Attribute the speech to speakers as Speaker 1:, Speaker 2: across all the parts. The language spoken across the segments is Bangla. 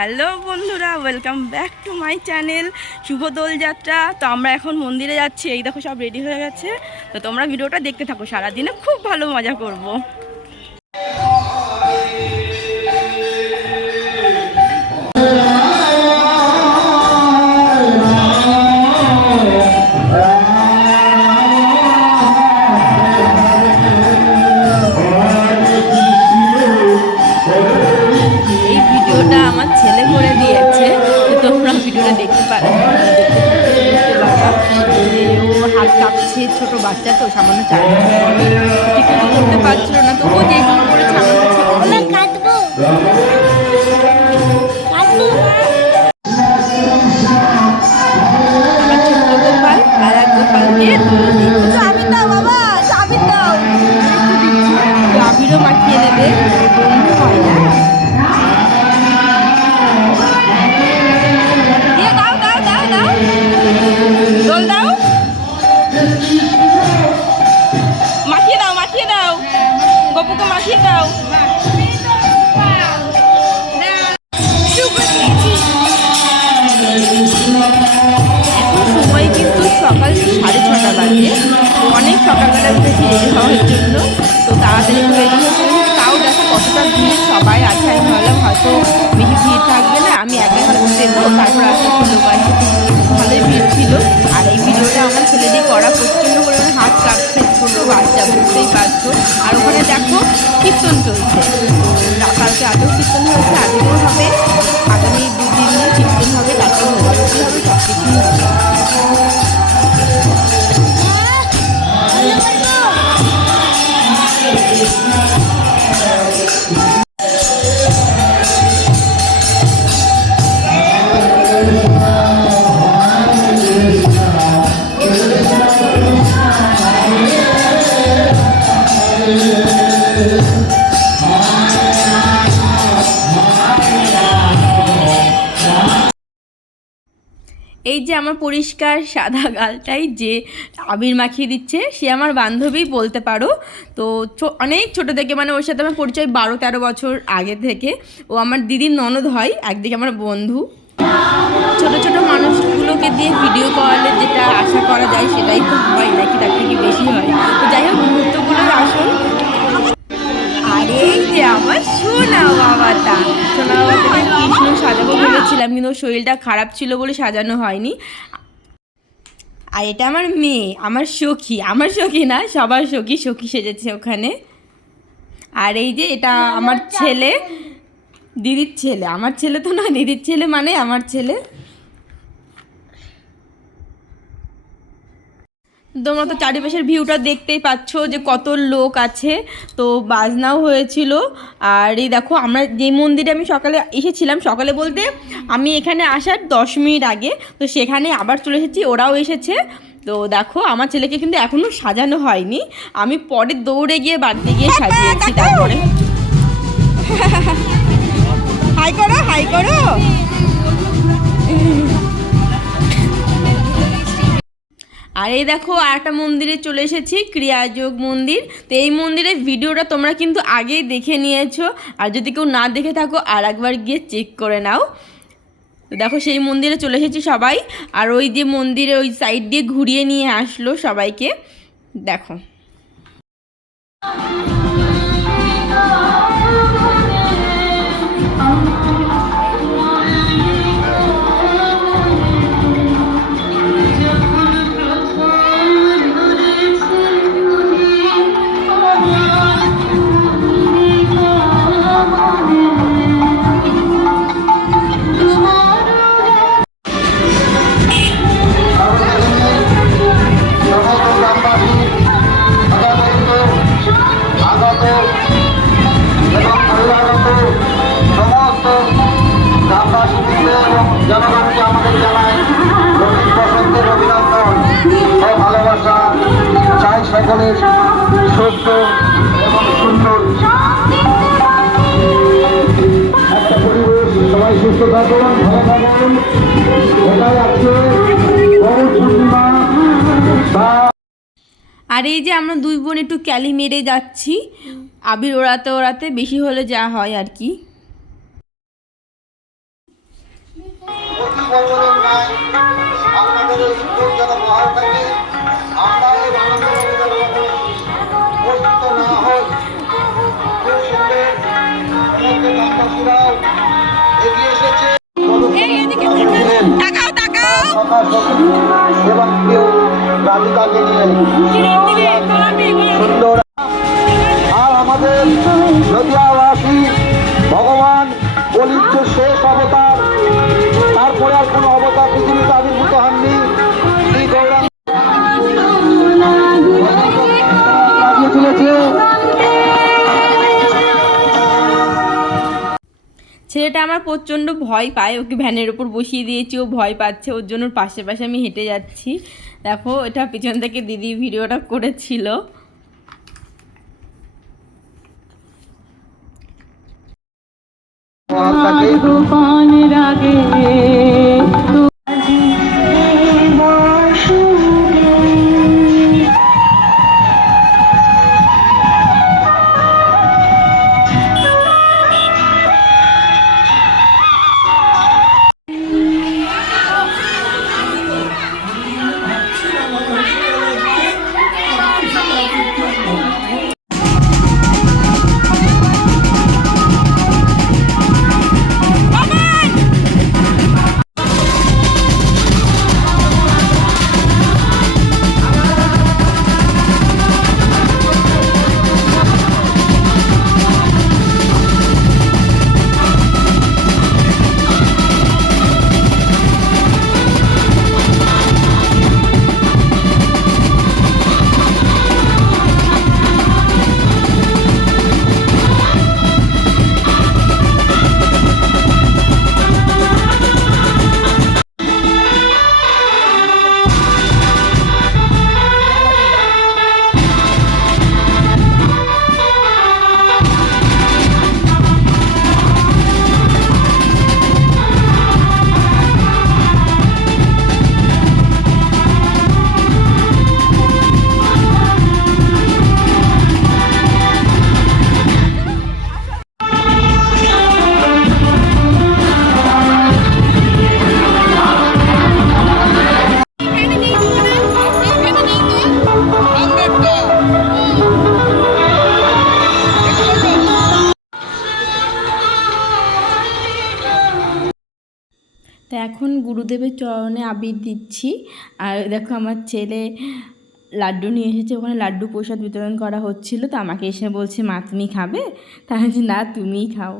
Speaker 1: হ্যালো বন্ধুরা welcome back to my channel শুভ দোলযাত্রা। তো আমরা এখন মন্দিরে যাচ্ছি, এই দেখো সব রেডি হয়ে গেছে। তো তোমরা ভিডিওটা দেখতে থাকো, সারাদিনে খুব ভালো মজা করব। কাঁপছে ছোট বাচ্চা তো সামান্য চার সকালবেলা উঠেছি রেডি হওয়ার জন্য, তো তাড়াতাড়ি রেডি হয়েছে তাও দেখো কতটা ভিড়, সবাই আছে, আমি ভাবলাম হয়তো বেশি ভিড় থাকবে না, আমি একাই হয়তো দেবো তারপর লোক আসবে ভালোই ভিড় ছিল। আর এই ভিডিওটা আমার ছেলে দিয়ে করা প্রচণ্ড পরিমাণে হাত কাটছে ছোটো বাচ্চা, বুঝতেই পারছ। আর ওখানে দেখো কীর্তন চলছে। কালকে আদৌ কীর্তন হয়েছে, আজকেও হবে। আগামী দুদিন কীর্তন হবে, তারপর হবে সব কিছুই হবে। এই যে আমার পরিষ্কার সাদা গালটাই যে আবির মাখিয়ে দিচ্ছে, সে আমার বান্ধবী বলতে পারো। তো অনেক ছোট থেকে মানে ওর সাথে আমার পরিচয় বারো তেরো বছর আগে থেকে। ও আমার দিদির ননদ হয়, একদিকে আমার বন্ধু। ছোট ছোট মানুষগুলোকে দিয়ে ভিডিও কলে যেটা আশা করা যায় সেটাই তো হয়, নাকি তার থেকে বেশি হয়। তো যাই হোক, মুহূর্তগুলোর আসল। আর যে আমার সোনা বাবাটা। ভেবেছিলাম কিন্তু ওর শরীরটা খারাপ ছিল বলে সাজানো হয়নি। আর এটা আমার মেয়ে আমার সখী আমার সখী না সবার সখী সখী সেজেছে ওখানে। আর এই যে এটা আমার ছেলে দিদির ছেলে। আমার ছেলে তো না দিদির ছেলে মানে আমার ছেলে। তোমরা তো চারিপাশের ভিউটা দেখতেই পাচ্ছ যে কত লোক আছে। তো বাজনাও হয়েছিল। আর এই দেখো, আমরা যে মন্দিরে আমি সকালে এসেছিলাম, সকালে বলতে আমি এখানে আসার দশ মিনিট আগে। তো সেখানে আবার চলে এসেছি, ওরাও এসেছে। তো দেখো, আমার ছেলেকে কিন্তু এখনও সাজানো হয়নি। আমি পরে দৌড়ে গিয়ে বাড়িতে গিয়ে সাজিয়েছি, তারপরে। হাই করো হাই করো। আর এই দেখো আর একটা মন্দিরে চলে এসেছি, ক্রিয়াযোগ মন্দির। তো এই মন্দিরের ভিডিওটা তোমরা কিন্তু আগেই দেখে নিয়েছো। আর যদি কেউ না দেখে থাকো, আর একবার গিয়ে চেক করে নাও। তো দেখো সেই মন্দিরে চলে এসেছি সবাই। আর ওই যে মন্দিরে ওই সাইড দিয়ে ঘুরিয়ে নিয়ে আসলো সবাইকে। দেখো।
Speaker 2: সত্য এবং সুন্দর একটা পরিবেশ। সবাই সুস্থ থাকুন ভালো থাকুন। এটাই
Speaker 1: আর এই যে আমরা দুই বোন একটু ক্যালি মেরে যাচ্ছি। আবির ওড়াতে ওড়াতে বেশি হলে যা হয় আর কি।
Speaker 2: এবং কেউ রাধিকাকে নিয়ে
Speaker 1: ছেলেটা আমার প্রচণ্ড ভয় পায়, ওকে ভ্যানের উপর বসিয়ে দিয়েছি, ও ভয় পাচ্ছে, ওর জন্য পাশে পাশে আমি হেঁটে যাচ্ছি। দেখো, এটা পিছন থেকে দিদি ভিডিওটা করেছিল।
Speaker 2: মহাত্মাকে
Speaker 1: তো এখন গুরুদেবের চরণে আবির দিচ্ছি। আর দেখো আমার ছেলে লাড্ডু নিয়ে এসেছে, ওখানে লাড্ডু প্রসাদ বিতরণ করা হচ্ছিল, তো আমাকে এসে বলছে, মা, তুমি খাবে? তা না, তুমিই খাও।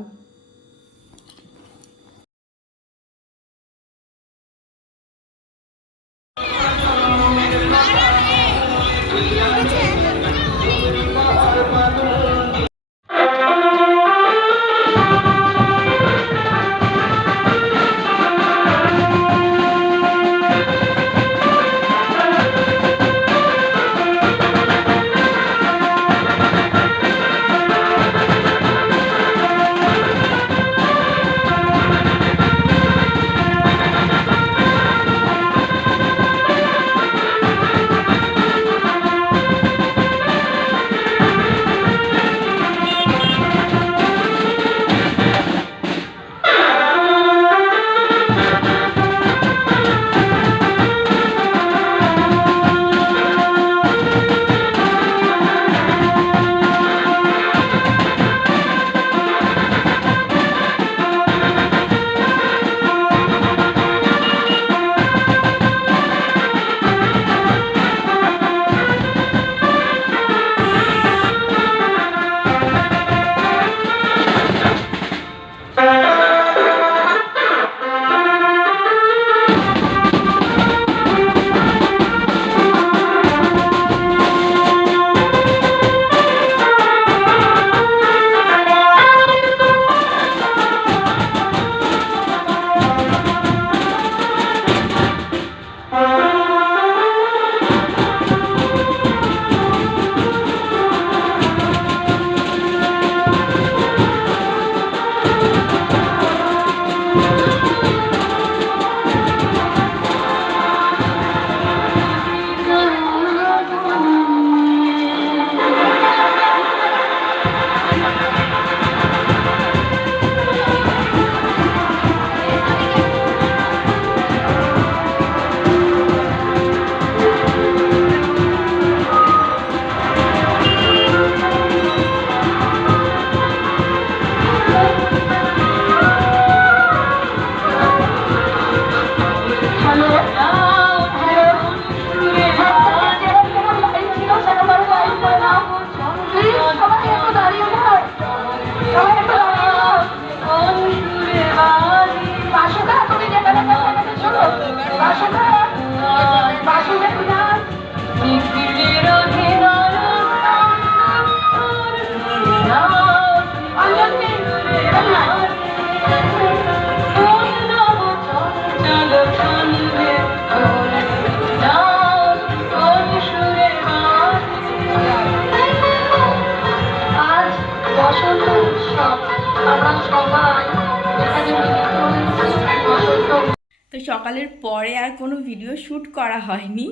Speaker 1: সকালের পরে আর কোনো ভিডিও শ্যুট করা হয়নি।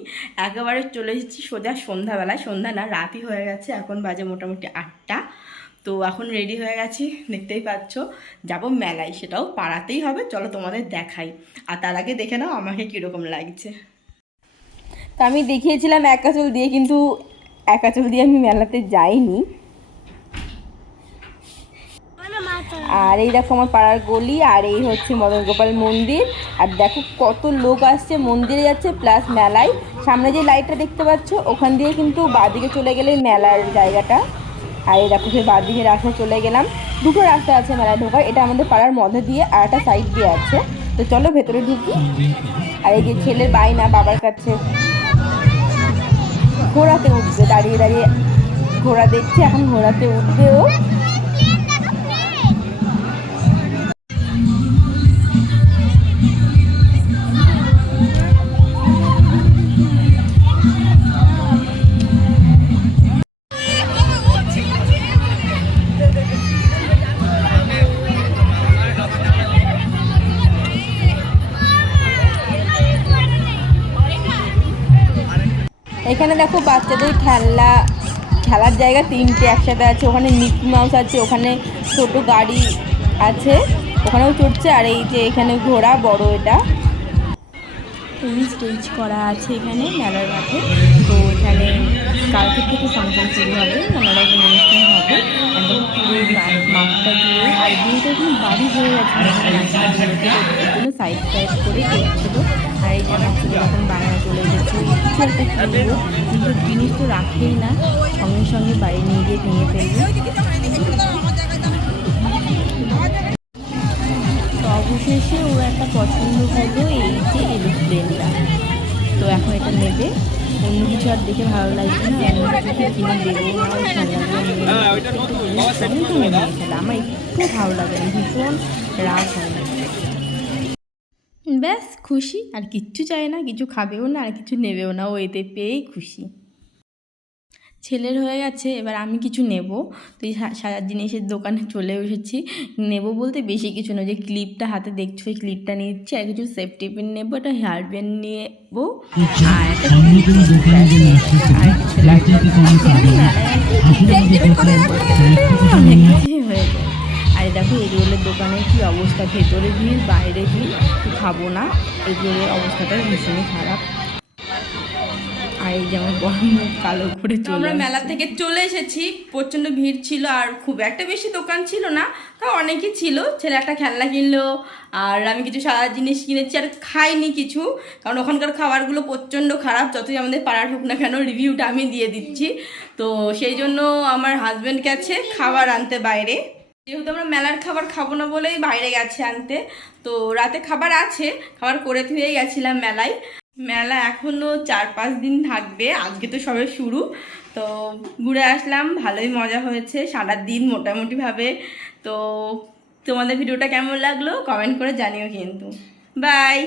Speaker 1: একেবারে চলে এসেছি সোজা সন্ধ্যাবেলায়। সন্ধ্যা না, রাতই হয়ে গেছে। এখন বাজে মোটামুটি আটটা। তো এখন রেডি হয়ে গেছি, দেখতেই পাচ্ছ। যাব মেলায়, সেটাও পাড়াতেই হবে। চলো তোমাদের দেখাই। আর তার আগে দেখে নাও আমাকে কীরকম লাগছে। তো আমি দেখিয়েছিলাম একাচল দিয়ে, কিন্তু একাচল দিয়ে আমি মেলাতে যাইনি। আর এই দেখো আমার পাড়ার গলি, আর এই হচ্ছে মদন গোপাল মন্দির। আর দেখো কত লোক আসছে, মন্দিরে যাচ্ছে প্লাস মেলায়। সামনে যে লাইটটা দেখতে পাচ্ছ, ওখান দিয়ে কিন্তু বাঁদিকে চলে গেলে মেলার জায়গাটা। আর এই দেখো সেই বাঁদিকে রাস্তায় চলে গেলাম। দুটো রাস্তা আছে মেলায় ঢোকার, এটা আমাদের পাড়ার মধ্যে দিয়ে, আর একটা সাইড দিয়ে আছে। তো চলো ভেতরে ঢুকি। আর এই যে ছেলের বায়না বাবার কাছে। ঘোড়াতে উঠবে, দাঁড়িয়ে দাঁড়িয়ে ঘোড়া দেখছে, এখন ঘোড়াতে উঠবে ও। এখানে দেখো বাচ্চাদের খেলনা, খেলার জায়গা তিনটে একসাথে আছে, ওখানে মিকি মাউস আছে, ওখানে ছোট গাড়ি আছে, ওখানেও চড়ছে, আর এই যে এখানে ঘোড়া, বড় এটা। এই স্টেজ করা আছে এখানে মেলার মাঠে। তো এখানে কালকের থেকে ফাংশন শুরু হবে, মেলার একদিন অনুষ্ঠান হবে। একদম পুরো মাঠটা দিয়ে আর এখন বাড়ি হয়ে গেছে সাইড সাইড করে দেখছিল আর এই আমার এখন বাংলা চলে এসেছে কিছু একটা কিন্তু জিনিস তো রাখেই না, সঙ্গে সঙ্গে বাড়ি নিয়ে গিয়ে ভেঙে ফেলবে। তো অবশেষে ওর একটা পছন্দ হলো এই যে এরোপ্লেনটা তো এখন এটা নেবে। অন্য কিছু আর দেখে ভালো লাগছে না কিনে দেবো তখন আমার একটু ভালো লাগে না, ভীষণ রাগ হয় না। ব্যাস খুশি আর কিচ্ছু চায় না কিছু খাবেও না আর কিছু নেবেও না ও এতে পেয়েই খুশি ছেলের হয়ে গেছে এবার আমি কিছু নেব তো এই সাজার জিনিসের দোকানে চলে এসেছি নেব বলতে বেশি কিছু না যে ক্লিপটা হাতে দেখছ ওই ক্লিপটা নিচ্ছি আর কিছু সেফটি পিন নেব একটা হেয়ার ব্যান্ড নেব আর একটা। অনেক কিছুই হয়ে যায় আর এই দেখো এগরোলের দোকানের কি অবস্থা? ভেতরে ভিড় বাইরে ভিড় খাব না। এগরোলের অবস্থাটা ভীষণই খারাপ। আর এই যেমন কালো করে আমরা মেলা থেকে চলে এসেছি। প্রচণ্ড ভিড় ছিল আর খুব একটা বেশি দোকান ছিল না তাও অনেকই ছিল। ছেলে একটা খেলনা কিনলো আর আমি কিছু সারা জিনিস কিনেছি আর খাইনি কিছু কারণ ওখানকার খাবারগুলো প্রচণ্ড খারাপ যতই আমাদের পাড়ার হোক না কেন রিভিউটা আমি দিয়ে দিচ্ছি। তো সেই জন্য আমার হাজব্যান্ড গেছে খাবার আনতে বাইরে। যেহেতু আমরা মেলার খাবার খাব না বলেই বাইরে গেছে আনতে, তো রাতে খাবার আছে, খাবার করে থুয়ে গেছিলাম মেলায়। মেলা এখনও চার পাঁচ দিন থাকবে, আজকে তো সবে শুরু। তো ঘুরে আসলাম, ভালোই মজা হয়েছে, সারা দিন মোটামুটিভাবে। তো তোমাদের ভিডিওটা কেমন লাগল? কমেন্ট করে জানিও কিন্তু। বাই!